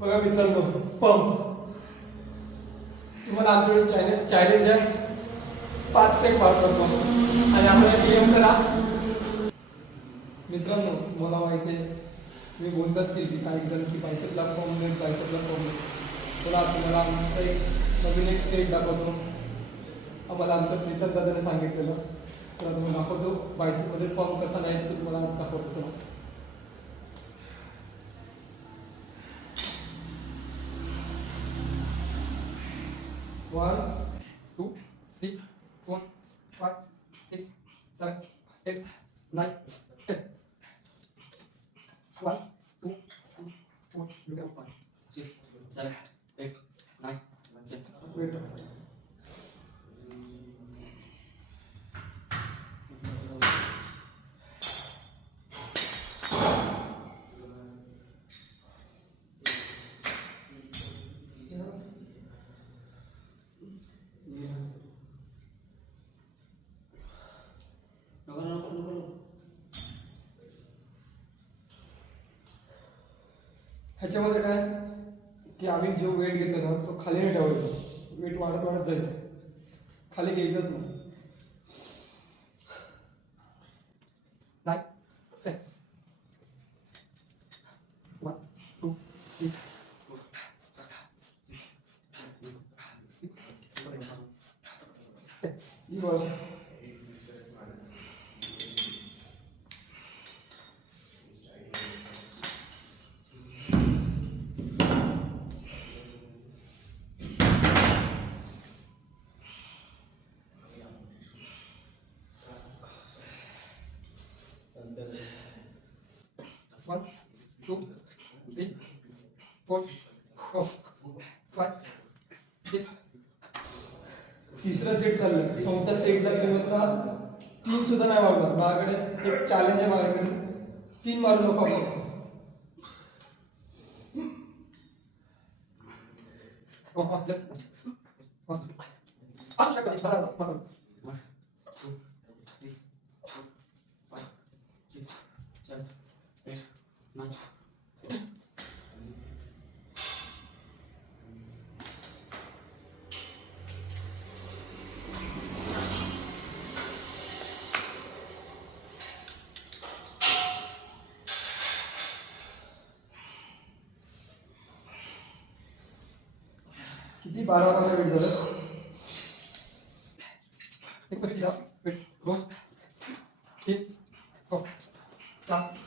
बघा मित्रांनो, पंप तुम्हाला आमच्याकडे चॅलेंज आहे 5 सेट मारतो पंप आणि आम्हाला डीएम करा. मित्रांनो तुम्हाला माहिती आहे मी बोलत असतील की काही जण की बायसेपला पंप नाही, बायसेपला पंप नाही. चला तुम्हाला आमचा एक नवीन एक सेट दाखवतो. आम्हाला आमच्या प्रीतम दादाने सांगितलेलं. चला तुम्हाला दाखवतो बायसेपमध्ये पंप कसा नाही ते तुम्हाला दाखवतो. चला 1 2 3 4 5 6 7 8 9 10. 1 2 3 4 5 6 7 8 9 10. Wait. ह्याच्यामध्ये काय की आम्ही जो वेट घेतो ना तो खाली नाही ठेवायचा. वेट वाढत वाढत जायचं, खाली घ्यायचंच नाही. One, 2, 3, 4, 5, 6. तिसरा सेट चाललं. चौथा सेट जर किंवा 3 सुद्धा नाही मारणार. माझ्याकडे एक चॅलेंज आहे. माझ्याकडे 3 मारू नको आपण. किती 12 वेट झालं. एक 25 वेट 2 3 4